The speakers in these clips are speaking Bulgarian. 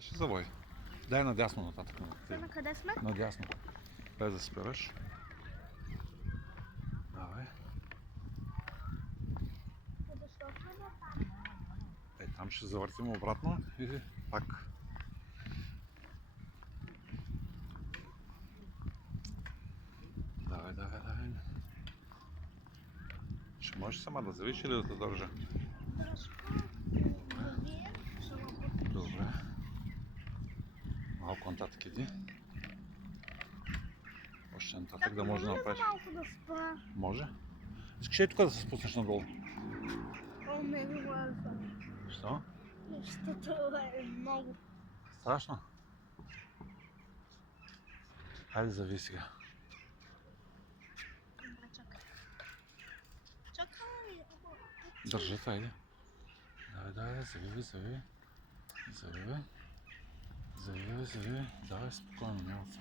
Ай, ще завой. Дай надясно нататък. На къде сме? Надясно. Без да спираш. Давай. Защо сме на там? Там ще завъртим обратно и пак. Давай. Ще можеш сама да завиш или да те държа? Добре. Малко нататък иди. Още нататък да може да направиш. Малко да спра. Може. Искаш ли тук да се спуснеш надолу? О, не ми лаза. Що? Защото е много. Страшно? Хайде зави сега. Чакай. Държа, айде. Давай, завиви. Давай, спокойно, няма да.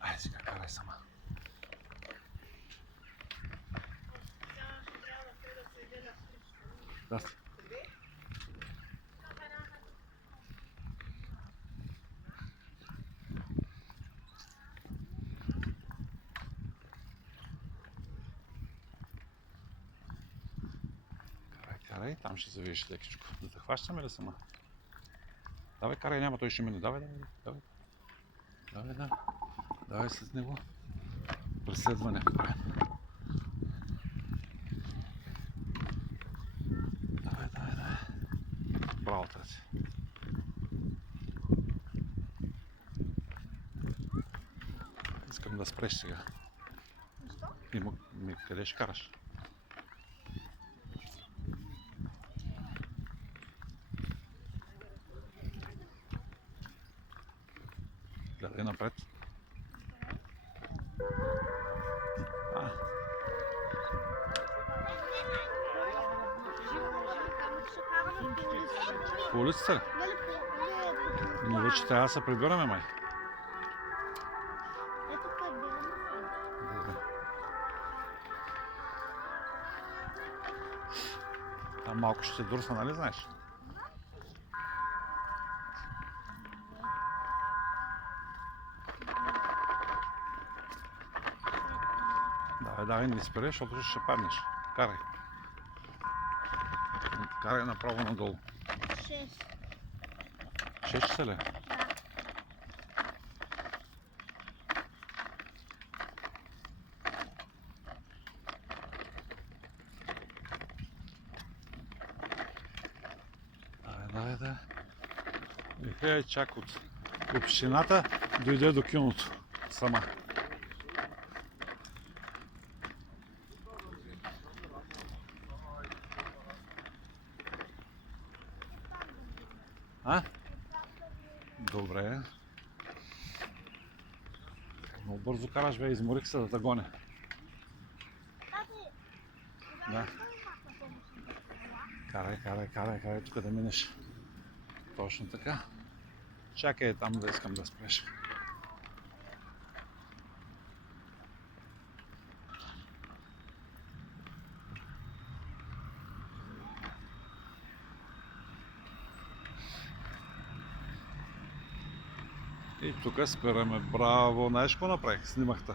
Айде сега, карай сама. Да. Карай, там ще завиеш лекичко. Да те хващаме ли сама? Давай, карай, няма, той ще мине. Давай. Давай след него. Преследване правим. Давай. Браво, Траци. Искам да спреш сега. Защо? Къде ще караш? Гледай напред. По улицата ли? Но вече трябва да се прибираме, май. Ето прибираме. Добре. Там малко ще дурса, нали знаеш? Давай, не спиреш, защото ще паднеш. Карай. Карай направо надолу. 6. 6 часа ли? Да. И чак от общината дойде до киното. Сама. Добре. Много бързо караш, бе, изморих се да те гоня. Да. Карай, тук да минеш. Точно така. Чакай там да искам да спреш. И тук спираме. Браво! Знаеш какво направих? Снимах те.